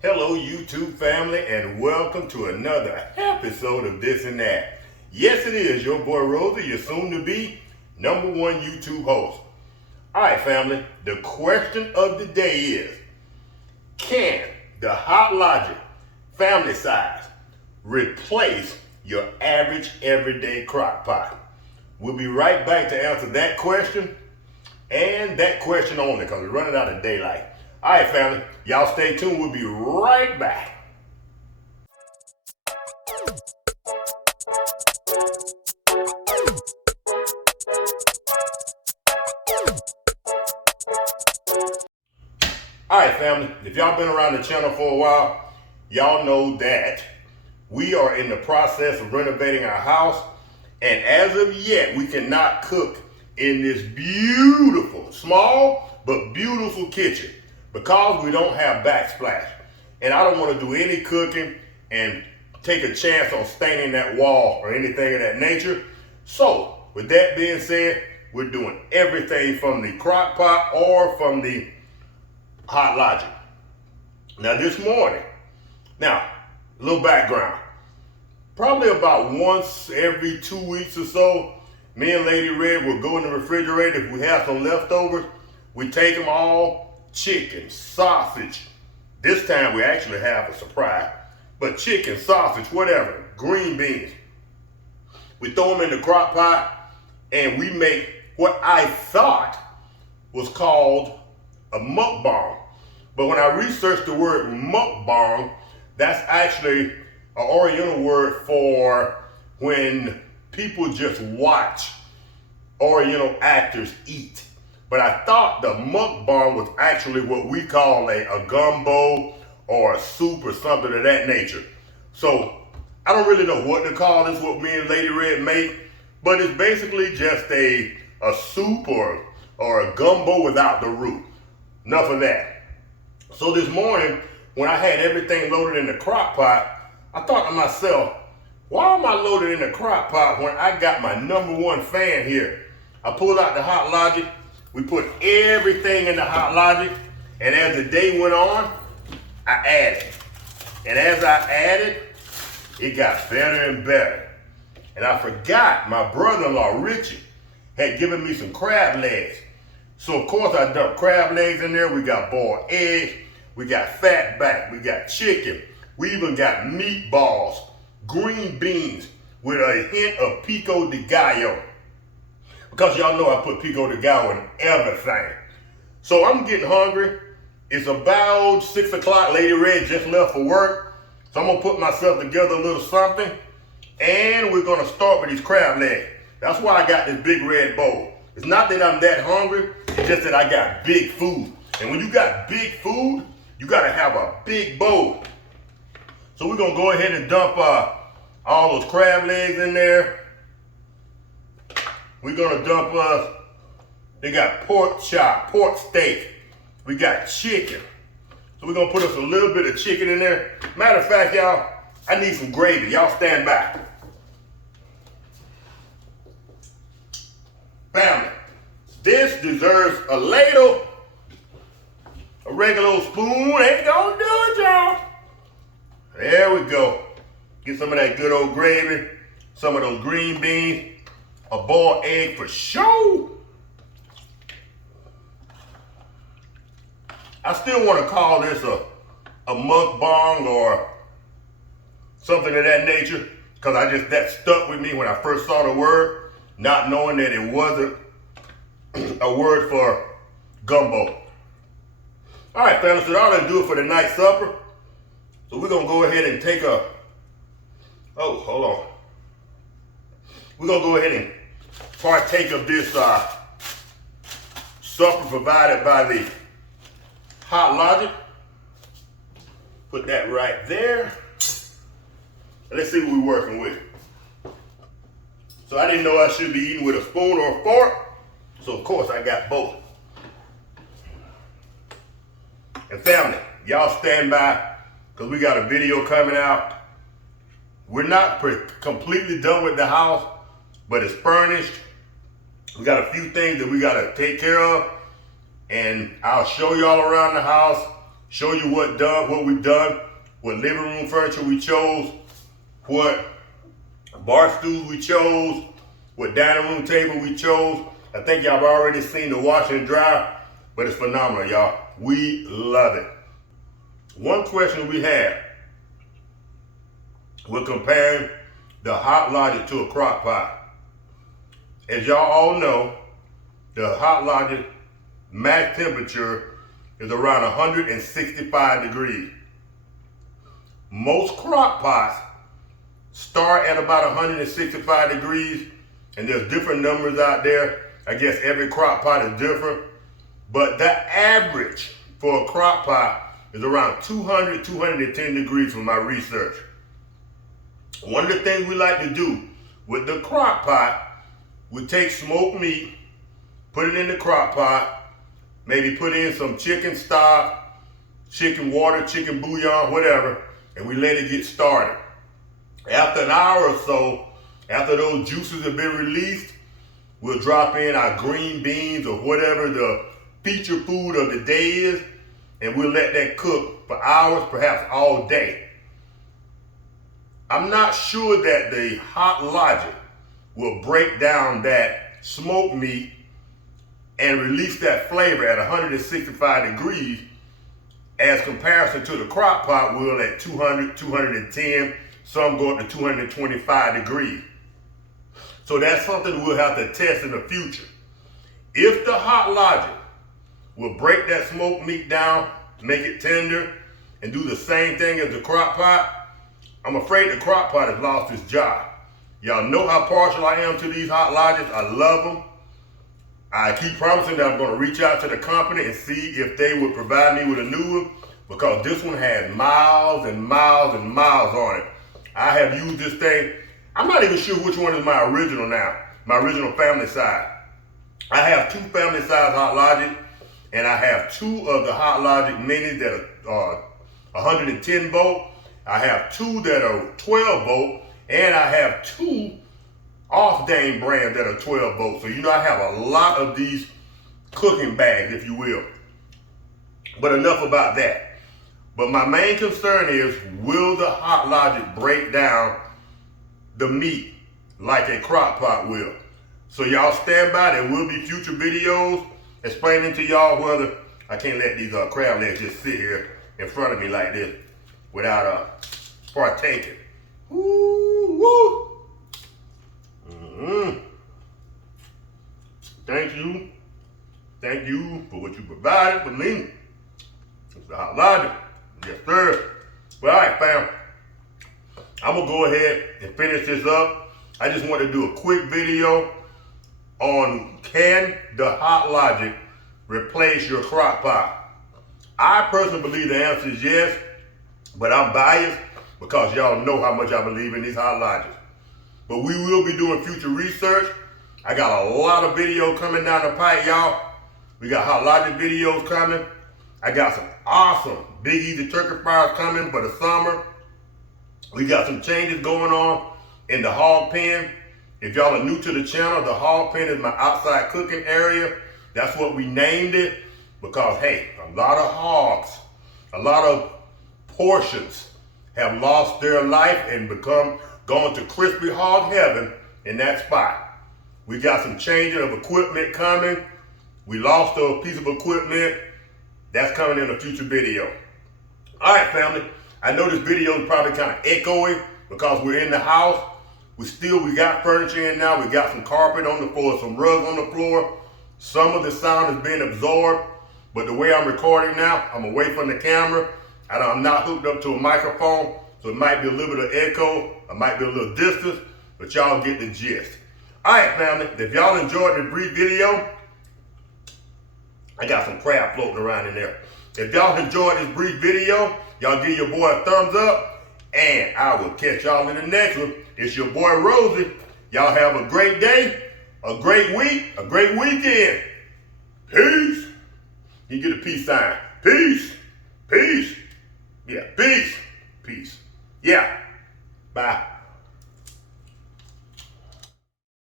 Hello YouTube family, and welcome to another episode of This and That. Yes, it is your boy Rosie, your soon to be #1 YouTube host. Alright family, the question of the day is, can the HotLogic family size replace your average everyday crock pot? We'll be right back to answer that question and that question only, because we're running out of daylight. All right, family, y'all stay tuned. We'll be right back. All right, family, if y'all been around the channel for a while, y'all know that we are in the process of renovating our house. And as of yet, we cannot cook in this beautiful, small, but beautiful kitchen, because we don't have backsplash. And I don't want to do any cooking and take a chance on staining that wall or anything of that nature. So with that being said, we're doing everything from the Crockpot or from the HotLogic. Now this morning, a little background. Probably about once every 2 weeks or so, me and Lady Red will go in the refrigerator. If we have some leftovers, we take them all. Chicken, sausage. This time we actually have a surprise. But chicken, sausage, whatever, green beans. We throw them in the crock pot and we make what I thought was called a mukbang. But when I researched the word mukbang, that's actually an Oriental word for when people just watch Oriental actors eat. But I thought the mukbang was actually what we call a gumbo or a soup or something of that nature. So I don't really know what to call this, what me and Lady Red make, but it's basically just a soup or a gumbo without the root. Enough of that. So this morning, when I had everything loaded in the crock pot, I thought to myself, why am I loaded in the crock pot when I got my #1 fan here? I pulled out the HotLogic. We put everything in the HotLogic, and as the day went on, I added. And as I added, it got better and better. And I forgot my brother-in-law, Richie, had given me some crab legs. So of course I dumped crab legs in there. We got boiled eggs, we got fat back, we got chicken, we even got meatballs, green beans with a hint of pico de gallo. Because y'all know I put pico de gallo in everything. So I'm getting hungry. It's about 6 o'clock. Lady Red just left for work. So I'm gonna put myself together a little something. And we're gonna start with these crab legs. That's why I got this big red bowl. It's not that I'm that hungry, it's just that I got big food. And when you got big food, you gotta have a big bowl. So we're gonna go ahead and dump all those crab legs in there. We're gonna dump they got pork chop, pork steak. We got chicken. So we're gonna put us a little bit of chicken in there. Matter of fact, y'all, I need some gravy. Y'all stand by. Family, this deserves a ladle. A regular old spoon ain't gonna do it, y'all. There we go. Get some of that good old gravy, some of those green beans, a boiled egg for sure. I still want to call this a mukbang or something of that nature, because that stuck with me when I first saw the word, not knowing that it wasn't a word for gumbo. All right, family, so that ought to do it for the night supper. So we're gonna go ahead and take hold on. We're gonna go ahead and partake of this supper provided by the HotLogic. Put that right there. Let's see what we're working with. So I didn't know I should be eating with a spoon or a fork, so of course I got both. And family, y'all stand by, because we got a video coming out. We're not completely done with the house, but it's furnished. We got a few things that we got to take care of, and I'll show y'all around the house show you what we've done, what living room furniture we chose, what bar stools we chose, what dining room table we chose. I think y'all have already seen the washer and dryer, but it's phenomenal, y'all. We love it. One question we have, we're comparing the HotLogic to a Crockpot. As y'all all know, the HotLogic max temperature is around 165 degrees. Most Crockpots start at about 165 degrees, and there's different numbers out there. I guess every Crockpot is different, but the average for a Crockpot is around 200, 210 degrees from my research. One of the things we like to do with the Crockpot, we take smoked meat, put it in the Crockpot, maybe put in some chicken stock, chicken water, chicken bouillon, whatever, and we let it get started. After an hour or so, after those juices have been released, we'll drop in our green beans or whatever the feature food of the day is, and we'll let that cook for hours, perhaps all day. I'm not sure that the HotLogic will break down that smoked meat and release that flavor at 165 degrees as comparison to the Crockpot will at 200, 210, some go up to 225 degrees. So that's something we'll have to test in the future. If the HotLogic will break that smoked meat down, make it tender, and do the same thing as the Crockpot, I'm afraid the Crockpot has lost its job. Y'all know how partial I am to these HotLogics. I love them. I keep promising that I'm going to reach out to the company and see if they would provide me with a new one, because this one has miles and miles and miles on it. I have used this thing. I'm not even sure which one is my original now, my original family size. I have two family size HotLogic, and I have two of the HotLogic minis that are 110 volt. I have two that are 12 volt, and I have two off-dame brands that are 12 volts. So I have a lot of these cooking bags, if you will. But enough about that. But my main concern is, will the HotLogic break down the meat like a Crockpot will? So y'all stand by. There will be future videos explaining to y'all whether I can't let these crab legs just sit here in front of me like this without partaking. Woo, woo. Thank you for what you provided for me. It's the HotLogic. Yes, sir. Well, all right, fam. I'm gonna go ahead and finish this up. I just want to do a quick video on, can the HotLogic replace your Crockpot? I personally believe the answer is yes, but I'm biased because y'all know how much I believe in these HotLogics. But we will be doing future research. I got a lot of videos coming down the pipe, y'all. We got HotLogic videos coming. I got some awesome Big Easy turkey fries coming for the summer. We got some changes going on in the hog pen. If y'all are new to the channel, the hog pen is my outside cooking area. That's what we named it because, hey, a lot of hogs, a lot of portions have lost their life and gone to crispy hog heaven in that spot. We got some changing of equipment coming. We lost a piece of equipment. That's coming in a future video. All right, family. I know this video is probably kind of echoey because we're in the house. We got furniture in now. We got some carpet on the floor, some rugs on the floor. Some of the sound is being absorbed, but the way I'm recording now, I'm away from the camera. I'm not hooked up to a microphone, so it might be a little bit of echo. It might be a little distance, but y'all get the gist. All right, family. If y'all enjoyed this brief video, I got some crab floating around in there. If y'all enjoyed this brief video, y'all give your boy a thumbs up, and I will catch y'all in the next one. It's your boy Rosie. Y'all have a great day, a great week, a great weekend. Peace. You get a peace sign. Peace. Peace. Yeah, peace. Peace. Yeah. Bye.